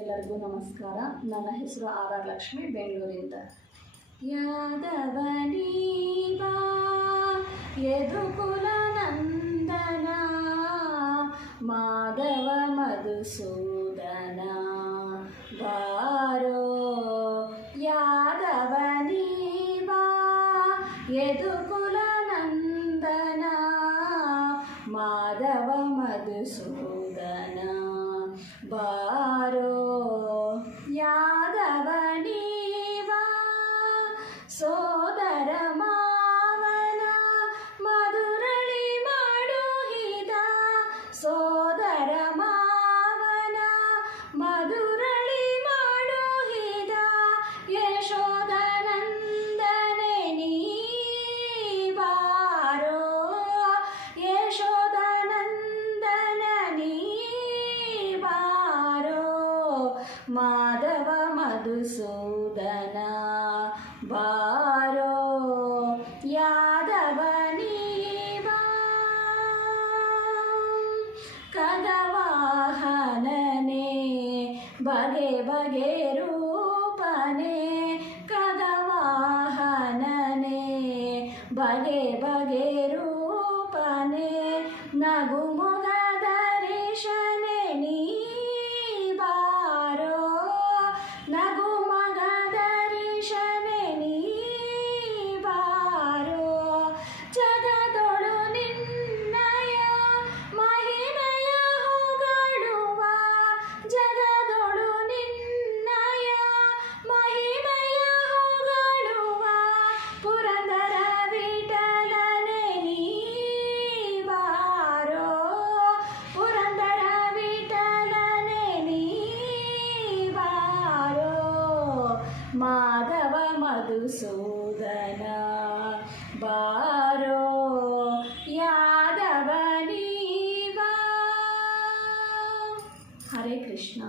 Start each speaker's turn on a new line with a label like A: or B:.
A: ಎಲ್ಲರಿಗೂ ನಮಸ್ಕಾರ. ನನ್ನ ಹೆಸರು ಆರ್ ಆರ್ ಲಕ್ಷ್ಮಿ, ಬೆಂಗಳೂರಿಂದ. ಯಾದವನೀವಾ ಯದುಕುಲ ನಂದನ, ಮಾಧವ ಮಧುಸೂದನ. ಬಾರೋ ಯಾದವನೀವಾ ಯದುಕುಲ ನಂದನ, ಮಾಧವ ಮಧುಸೂದನ. ಬಾರೋ ಮಾಧವ ಮಧುಸೂದನ ಬಾರೋ ಯಾದವ ನೀವಾ ಕದವಾಹನನೆ ಬಗೆ ಬಗೆ ರೂಪನೆ. ಕದವಾಹನನೆ ಬಗೆ ಬಗೆ ರೂಪನೆ. ನಗು ಮಾಧವ ಮಧುಸೂದನ ಬಾರೋ ಯಾದವ ನೀವಾ ಹರೇ ಕೃಷ್ಣ